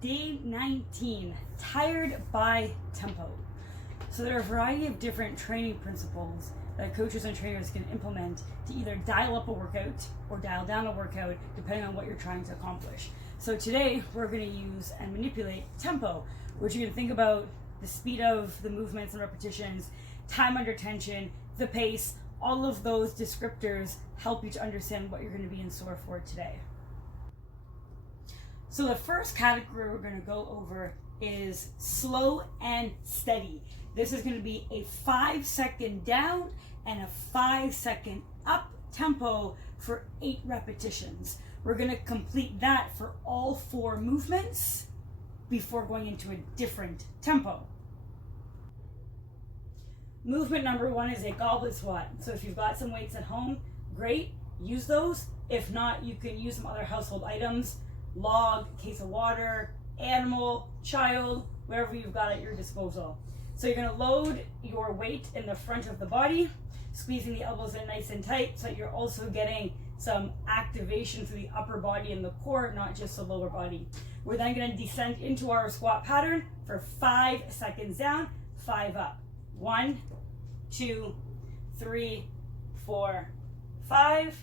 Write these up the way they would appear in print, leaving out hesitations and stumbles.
Day 19, tired by tempo. So there are a variety of different training principles that coaches and trainers can implement to either dial up a workout or dial down a workout depending on what you're trying to accomplish. So today we're going to use and manipulate tempo, which you can think about the speed of the movements and repetitions, time under tension, the pace. All of those descriptors help you to understand what you're going to be in store for today. So the first category we're going to go over is slow and steady. This is going to be a 5-second down and a 5-second up tempo for 8 repetitions. We're going to complete that for all 4 movements before going into a different tempo. Movement number 1 is a goblet squat. So if you've got some weights at home, great, use those. If not, you can use some other household items, log, case of water, animal, child, whatever you've got at your disposal. So you're going to load your weight in the front of the body, squeezing the elbows in nice and tight so that you're also getting some activation through the upper body and the core, not just the lower body. We're then going to descend into our squat pattern for 5 seconds down, 5 up. 1, 2, 3, 4, 5.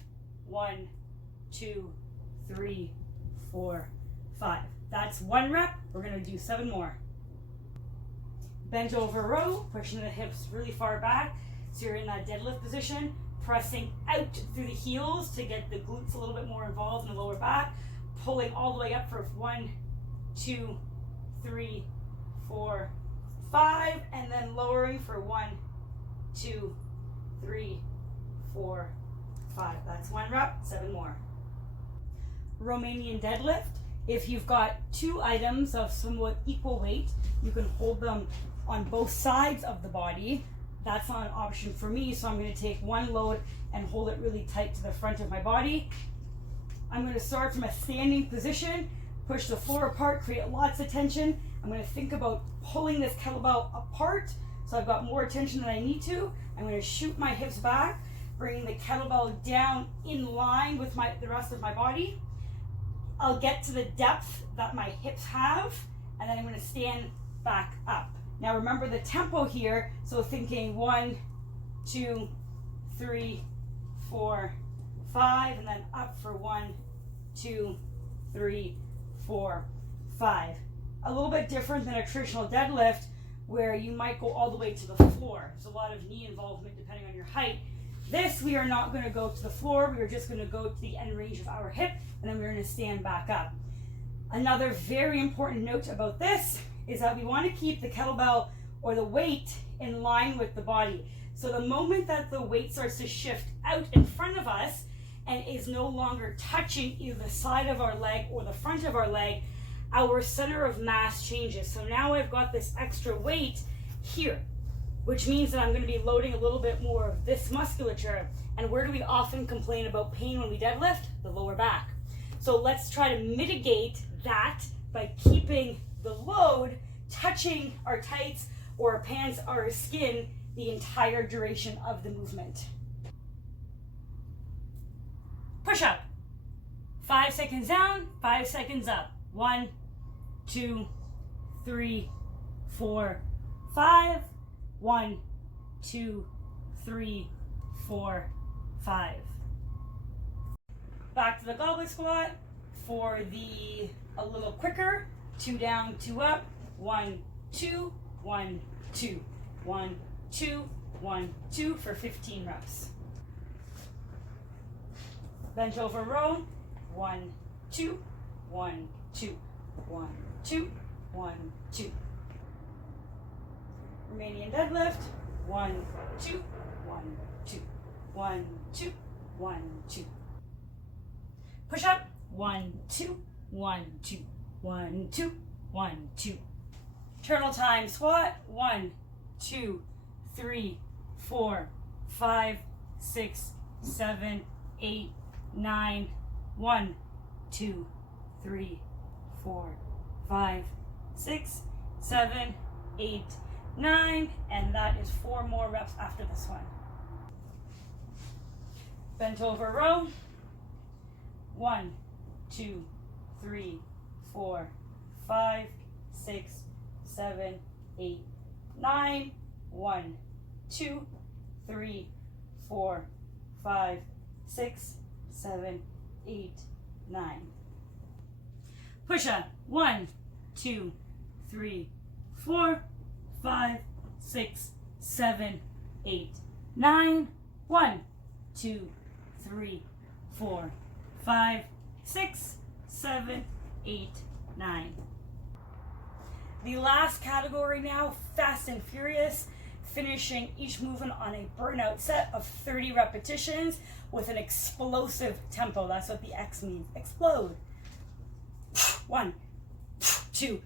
1, 2, 3, 4, 5. That's 1 rep. We're going to do 7 more. Bent over row, pushing the hips really far back. So you're in that deadlift position, pressing out through the heels to get the glutes a little bit more involved in the lower back. Pulling all the way up for 1, 2, 3, 4, 5, and then lowering for 1, 2, 3, 4, 5. That's 1 rep, 7 more. Romanian deadlift. If you've got 2 items of somewhat equal weight, you can hold them on both sides of the body. That's not an option for me, so I'm going to take 1 load and hold it really tight to the front of my body. I'm going to start from a standing position, push the floor apart, create lots of tension. I'm going to think about pulling this kettlebell apart so I've got more tension than I need to. I'm going to shoot my hips back, bringing the kettlebell down in line with the rest of my body. I'll get to the depth that my hips have, and then I'm going to stand back up. Now remember the tempo here, so thinking 1, 2, 3, 4, 5, and then up for 1, 2, 3, 4, 5. A little bit different than a traditional deadlift where you might go all the way to the floor. There's a lot of knee involvement depending on your height. This, we are not going to go to the floor. We are just going to go to the end range of our hip, and then we're going to stand back up. Another very important note about this is that we want to keep the kettlebell or the weight in line with the body. So the moment that the weight starts to shift out in front of us and is no longer touching either the side of our leg or the front of our leg, our center of mass changes. So now I've got this extra weight here, which means that I'm going to be loading a little bit more of this musculature. And where do we often complain about pain when we deadlift? The lower back. So let's try to mitigate that by keeping the load touching our tights or our pants or our skin the entire duration of the movement. Push up. 5 seconds down, 5 seconds up. 1, 2, 3, 4, 5. 1, 2, 3, 4, 5. Back to the goblet squat for a little quicker. 2 down, 2 up. 1, 2, 1, 2, 1, 2, 1, 2 for 15 reps. Bent over row. 1, 2, 1, 2, 1, 2, 1, 2. Romanian deadlift. 1, 2, 1, 2, 1, 2, 1, 2. Push up. 1, 2, 1, 2, 1, 2, 1, 2. Turtle time squat. 1, 2, 3, 4, 5, 6, 7, 8, 9. 1, 2, 3, 4, 5, 6, 7, 8, 9, and that is 4 more reps after this one. Bent over row. 1, 2, 3, 4, 5, 6, 7, 8, 9. 1, 2, 3, 4, 5, 6, 7, 8, 9. Push up. 1, 2, 3, 4, 5, 6, 7, 8, 9. 1, 2, 3, 4, 5, 6, 7, 8, 9. The last category now, fast and furious, finishing each movement on a burnout set of 30 repetitions with an explosive tempo. That's what the X means. Explode. 1, 2,